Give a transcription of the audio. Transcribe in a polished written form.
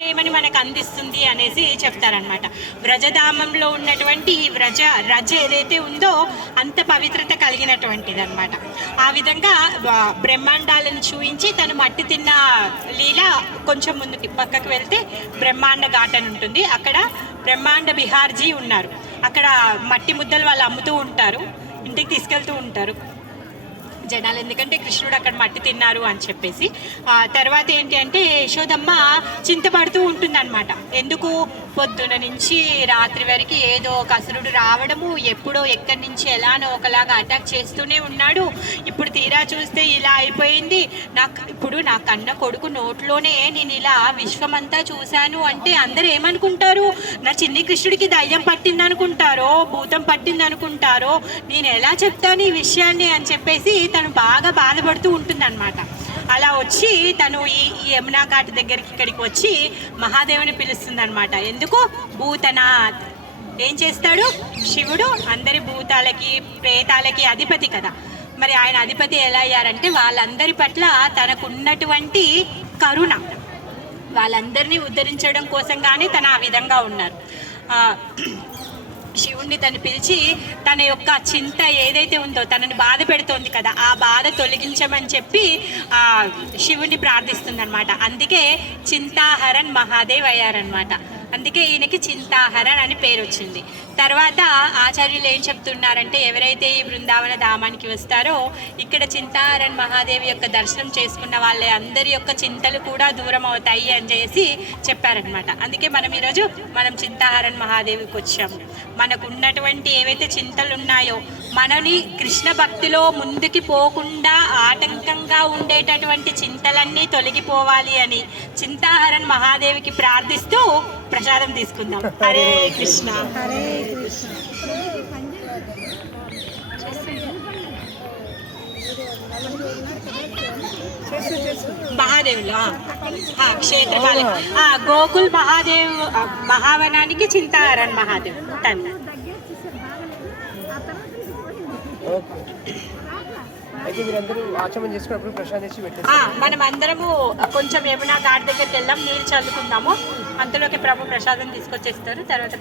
ఏమని మనకు అందిస్తుంది అనేసి చెప్తారనమాట. వ్రజధామంలో ఉన్నటువంటి రజ ఏదైతే ఉందో అంత పవిత్రత కలిగినటువంటిది అనమాట. ఆ విధంగా బ్రహ్మాండాలను చూయించి తను మట్టి తిన్న లీల కొంచెం ముందుకి పక్కకు వెళ్తే బ్రహ్మాండ ఘాట్ అని ఉంటుంది. అక్కడ బ్రహ్మాండ బిహార్జీ ఉన్నారు. అక్కడ మట్టి ముద్దలు వాళ్ళు అమ్ముతూ ఉంటారు, ఇంటికి తీసుకెళ్తూ ఉంటారు జనాలు, ఎందుకంటే కృష్ణుడు అక్కడ మట్టి తిన్నారు అని చెప్పేసి. తర్వాత ఏంటి అంటే యశోదమ్మ చింతపడుతూ ఉంటుందన్నమాట. ఎందుకు పొద్దున నుంచి రాత్రి వరకు ఏదో ఒక అసురుడు రావడము, ఎప్పుడో ఎక్కడి నుంచి ఎలానో ఒకలాగా అటాక్ చేస్తూనే ఉన్నాడు. ఇప్పుడు తీరా చూస్తే ఇలా అయిపోయింది. ఇప్పుడు నా కన్న కొడుకు నోట్లోనే నేను ఇలా విశ్వమంతా చూశాను అంటే అందరూ ఏమనుకుంటారు? నా చిన్ని కృష్ణుడికి దయ్యం పట్టింది అనుకుంటారో, భూతం పట్టింది అనుకుంటారో, నేను ఎలా చెప్తాను ఈ విషయాన్ని అని చెప్పేసి తను బాగా బాధపడుతూ ఉంటుందన్నమాట. అలా వచ్చి తను ఈ యమునా ఘాట్ దగ్గరికి ఇక్కడికి వచ్చి మహాదేవుని పిలుస్తుంది అనమాట. ఎందుకు? భూతనాథ్. ఏం చేస్తాడు? శివుడు అందరి భూతాలకి ప్రేతాలకి అధిపతి కదా. మరి ఆయన అధిపతి ఎలా అయ్యారంటే వాళ్ళందరి పట్ల తనకున్నటువంటి కరుణ, వాళ్ళందరినీ ఉద్ధరించడం కోసంగానే తను ఆ విధంగా ఉన్నారు. శివుణ్ణి తను పిలిచి తన యొక్క చింత ఏదైతే ఉందో తనని బాధ పెడుతోంది కదా, ఆ బాధ తొలగించమని చెప్పి శివుణ్ణి ప్రార్థిస్తుంది అనమాట. అందుకే చింతాహరన్ మహాదేవ్ అయ్యారనమాట. అందుకే ఈయనకి చింతాహరన్ అని పేరు వచ్చింది. తర్వాత ఆచార్యులు ఏం చెప్తున్నారంటే ఎవరైతే ఈ బృందావన ధామానికి వస్తారో ఇక్కడ చింతాహరన్ మహాదేవి యొక్క దర్శనం చేసుకున్న వాళ్ళ అందరి యొక్క చింతలు కూడా దూరం అవుతాయి అని చేసి చెప్పారనమాట. అందుకే ఈరోజు మనం చింతాహరన్ మహాదేవికి వచ్చాము. మనకు ఉన్నటువంటి ఏవైతే చింతలు ఉన్నాయో, మనని కృష్ణ భక్తిలో ముందుకి పోకుండా ఆటంకంగా ఉండేటటువంటి చింతలన్నీ తొలగిపోవాలి అని చింతాహరన్ మహాదేవికి ప్రార్థిస్తూ ప్రసాదం తీసుకుందాం. హరే కృష్ణ. హరే కృష్ణ. మహాదేవులు క్షేత్రపాల గోకుల్ మహాదేవ్ మహావనానికి చింతాహరన్ మహాదేవ్ తను. మనం అందరము కొంచెం యమునా ఘాట్ దగ్గరికి వెళ్దాం, నీళ్ళు చల్లుకుందాము. అంతలోకి ప్రభు ప్రసాదం తీసుకొచ్చేస్తారు. తర్వాత